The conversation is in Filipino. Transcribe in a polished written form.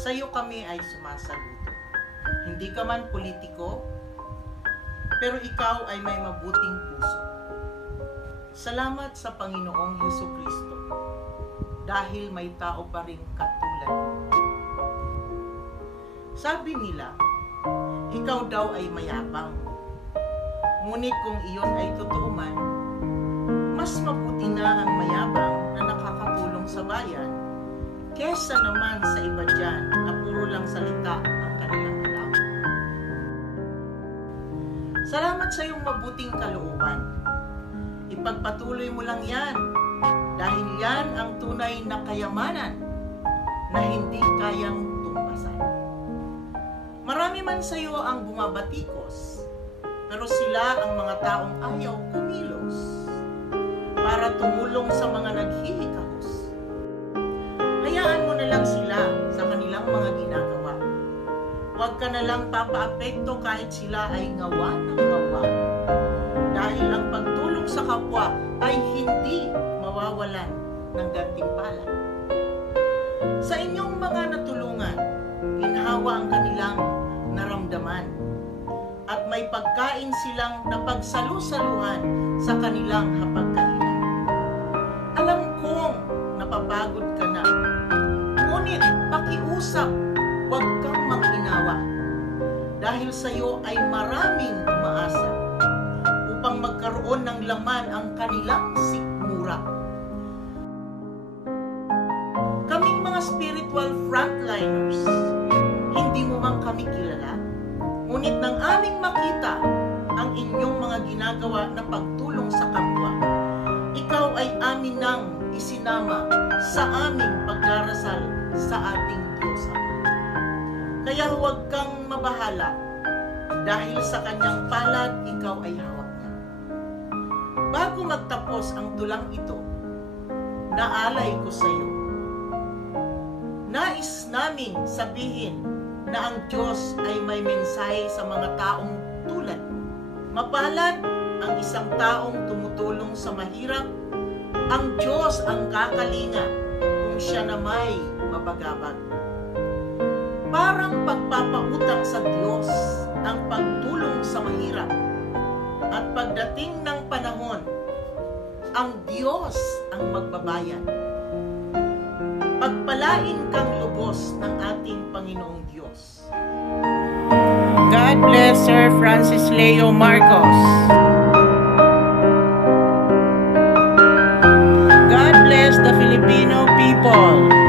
sa iyo kami ay sumasaludo. Hindi ka man politiko, pero ikaw ay may mabuting puso. Salamat sa Panginoong Hesukristo dahil may tao pa ring katulad. Sabi nila, ikaw daw ay mayabang. Ngunit kung iyon ay totoo man, mas mabuti na ang mayabang na nakakatulong sa bayan kesa naman sa iba dyan na puro lang salita ang kanilang alam. Salamat sa iyong mabuting kalooban. Ipagpatuloy mo lang yan dahil yan ang tunay na kayamanan na hindi kayang tumbasan. Marami man sa iyo ang bumabatikos, pero sila ang mga taong ayaw kumilos para tumulong sa mga naghihikahos. Hayaan mo na lang sila sa kanilang mga ginagawa. Huwag ka na lang papaapekto kahit sila ay ngawa ng ngawa. Dahil ang pagtulong sa kapwa ay hindi mawawalan ng gantimpala. Sa inyong mga natulungan, ginhawa ang kanilang naramdaman at may pagkain silang napagsalu-saluhan sa kanilang hapagkainan. Alam kong napapagod ka na, ngunit pakiusap, huwag kang mag-inawa dahil sa iyo ay maraming umaasa upang magkaroon ng laman ang kanilang sikmura. Kaming mga spiritual frontliners, hindi mo man kami kilala, ngunit nang aming makita ang inyong mga ginagawa na pagtulong sa kapwa, ikaw ay amin nang isinama sa aming pagdarasal sa ating Diyos Ama. Kaya huwag kang mabahala dahil sa kanyang palad ikaw ay hawak niya. Bago magtapos ang tulang ito, naalay ko sa iyo. Nais naming sabihin na ang Diyos ay may mensahe sa mga taong tulad. Mapalad ang isang taong tumutulong sa mahirap. Ang Diyos ang kakalinga kung siya na may mabagabag. Parang pagpapautang sa Diyos ang pagtulong sa mahirap. At pagdating ng panahon, ang Diyos ang magbabayad. Pagpalain kang lubos ng ating Panginoong Diyos. God bless Sir Francis Leo Marcos. God bless the Filipino people.